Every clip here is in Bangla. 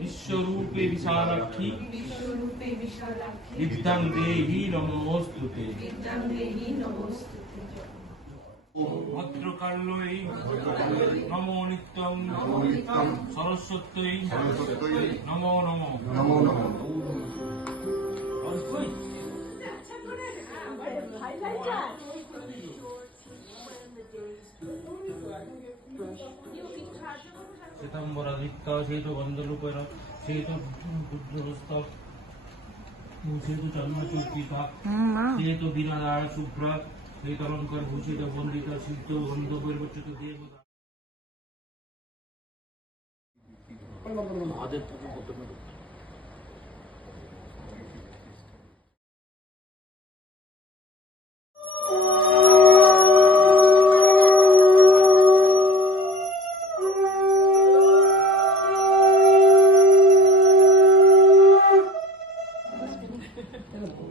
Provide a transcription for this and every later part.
विश्वरूपे विशालाक्षी विद्यां देहि नमोस्तुते भद्रकाल्यै नमो नित्यं सरस्वत्यै नमो नमः श्वेताम्बरादित्य श्वेत गन्धरूपेण श्वेत रुद्रहस्तः श्वेत चर्मचूर्चिता श्वेत बीनादाय शुभ्र श्वेत अलंकार भूषित वंदित सिद्ध गंध परिवर्तित देवता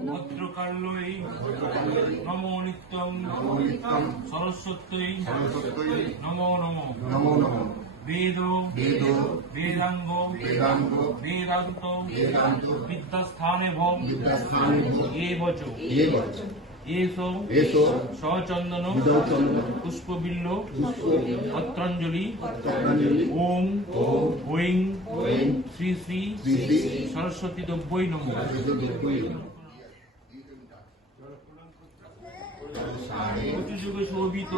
भद्रकाल्यै नमो नित्यं सरस्वत्यै नमो नमः वेद वेदांग वेदांत विद्यास्थाने भव एवच एषो सचंदन पुष्पबिल्ल पत्रांजलि ओम ओं श्री श्री सरस्वती देव्यै नमः যুগে শোভিত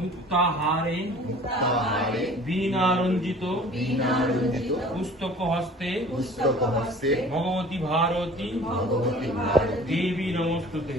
মুক্তাহারে বীণারঞ্জিত পুস্তক হস্তে ভগবতী ভারতী দেবী নমস্তুতে